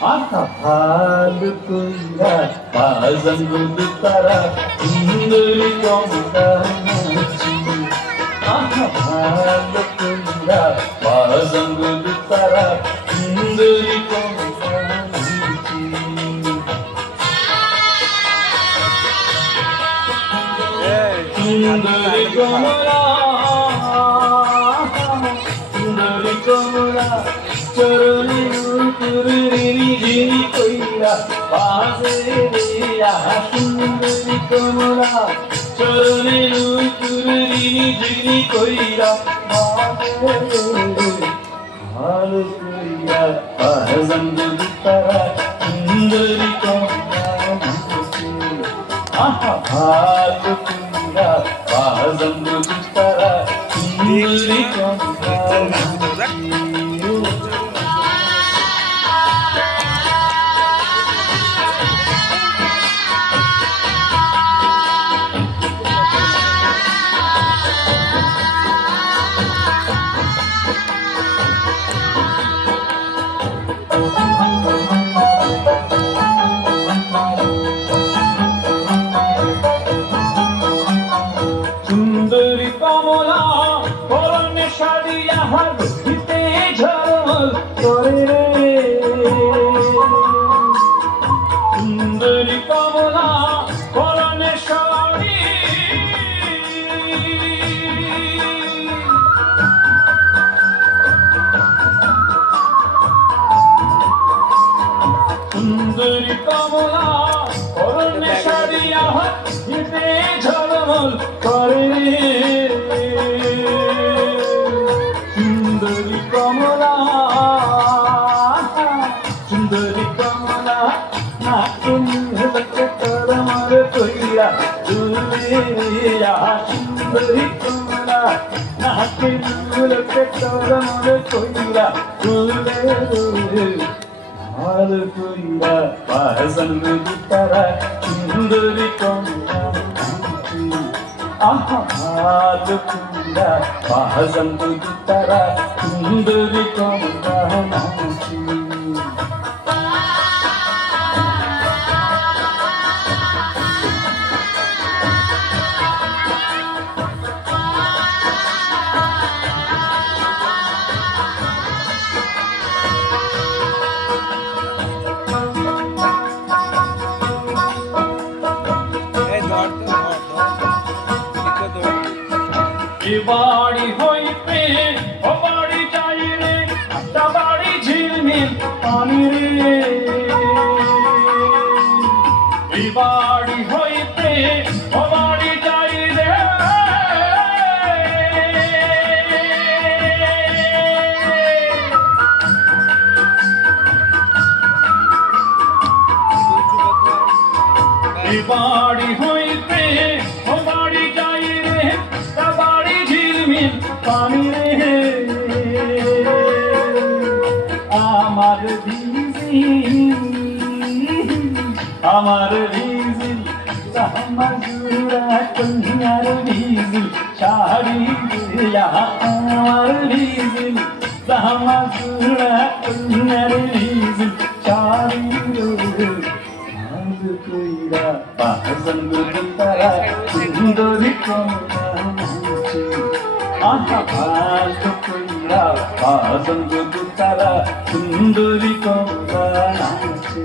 ভালো কইরা বাজান বন্ধু তারা সুন্দরী কমলা নাচি। ভালো কইরা বাজান বন্ধু তারা সুন্দরী কমলা নাচি। সুন্দরী কমলা সুন্দরী কমলা চরণে ঝিনি কইরা বাজে সুন্দরী কমলা চরণে ঝিনি কইরা ভালো কইরা বাজান বন্ধু তারা সুন্দরী কমলা নাচে। ভালো কইরা বাজান বন্ধু তারা সুন্দরী কমলা নাচে। সুন্দরী কমলা পরনে শাড়ি আহার দিতে ঝলমল করে রে। সুন্দরী কমলা পরনে শাড়ি সুন্দরী কমলা পরনে শাড়ি আহার দিতে ঝলমল করে রে। সুন্দরী কমলা সুন্দরী কমলা নাকে মুহূর্তে তরমর কইরা চুলে সুন্দরী কমলা নাকে মুহূর্তে তরমর কইরা চুলে ভালো কইরা বাজান বন্ধু তারা সুন্দরী কমলা নাচে। ভালো কইরা বাজান বন্ধু তারা সুন্দরী কমলা নাচে। বাড়ি হইতে ও বাড়ি যাই রে একটা বাড়ি ঝিলমিল পানি রে। এই বাড়ি হইতে ও বাড়ি যাই রে এই বাড়ি হইতে ও বাড়ি যাই রে পানি রে। আমার ভিজি আমার জুড়া কন্যার ভিজি শাড়ি আমার ভিজি আমার জুড়া কন্যার ভিজি শাড়ি ভালো কইরা বাজান বন্ধু তারা সুন্দরী কমলা নাচে। ভালো কইরা বাজান বন্ধু তারা সুন্দরী কমলা নাচে।